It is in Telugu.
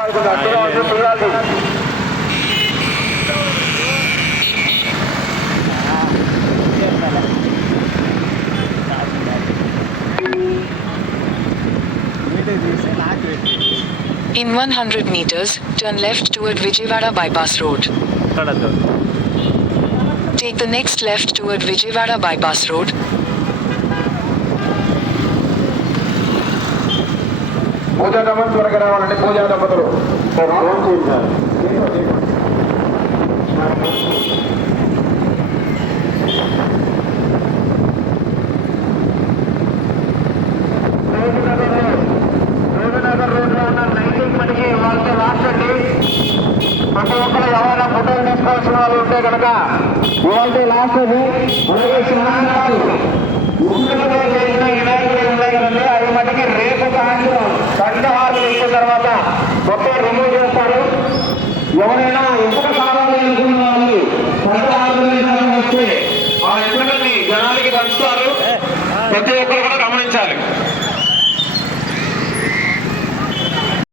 In 100 meters, turn left toward Vijayawada Bypass Road. Take the next left toward Vijayawada Bypass Road. పూజా దంపతులు త్వరగా రావాలండి. పూజా దంపతులు నగర్ రోడ్లో ఉన్న లైటింగ్ మనకి వాళ్ళతో లాస్టండి. ప్రతి ఒక్కరు ఎవరైనా ఫోటోలు తీసుకోవాల్సిన వాళ్ళు ఉంటే కనుక వాళ్ళతో లాస్ట్ అది. అలాగే స్నానాలు చేసిన వినాయకులు ఉన్నాయి కదండి, అవి మటుకి రేపు సాయంత్రం కంఠహారులు ఇచ్చిన తర్వాత మొత్తం రిమూవ్ చేస్తారు. ఎవరైనా ఎంపిక కావాలి అనుకున్న వాళ్ళు కంఠహారులు వస్తే ఆ ఎంపికల్ని జనాలకి పంచుతారు. ప్రతి ఒక్కరు కూడా గమనించాలి.